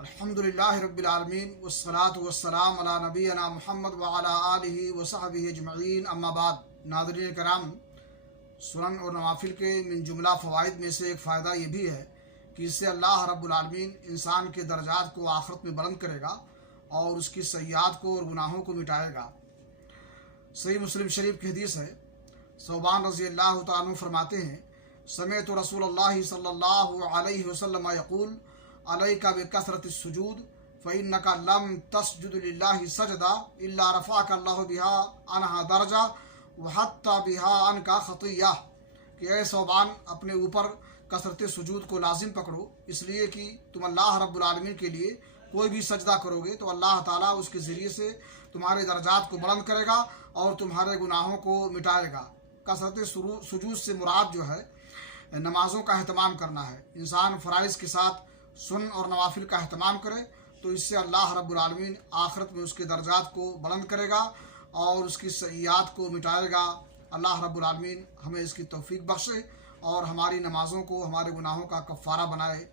الحمدللہ رب العالمین والصلاة والسلام علی نبینا محمد وعلی آلہ وصحبہ اجمعین، اما بعد۔ ناظرین کرام، سنن اور نوافل کے من جملہ فوائد میں سے ایک فائدہ یہ بھی ہے کہ اس سے اللہ رب العالمین انسان کے درجات کو آخرت میں بلند کرے گا اور اس کی سیئات کو اور گناہوں کو مٹائے گا۔ صحیح مسلم شریف کی حدیث ہے، ثوبان رضی اللہ تعالیٰ عنہ فرماتے ہیں، سمعت رسول اللہ صلی اللہ علیہ وسلم یقول علیک بکثرۃ السجود فإنک لم تسجد للہ سجدہ الا رفعک اللہ بها عنہا درجہ وحط بها عنک خطیہ، کہ اے ثوبان اپنے اوپر کثرت سجود کو لازم پکڑو، اس لیے کہ تم اللہ رب العالمین کے لیے کوئی بھی سجدہ کرو گے تو اللہ تعالیٰ اس کے ذریعے سے تمہارے درجات کو بلند کرے گا اور تمہارے گناہوں کو مٹائے گا۔ کثرت سجود سے مراد جو ہے نمازوں کا اہتمام کرنا ہے۔ انسان فرائض کے ساتھ سنن اور نوافل کا اہتمام کرے تو اس سے اللہ رب العالمین آخرت میں اس کے درجات کو بلند کرے گا اور اس کی سیئات کو مٹائے گا۔ اللہ رب العالمین ہمیں اس کی توفیق بخشے اور ہماری نمازوں کو ہمارے گناہوں کا کفارہ بنائے۔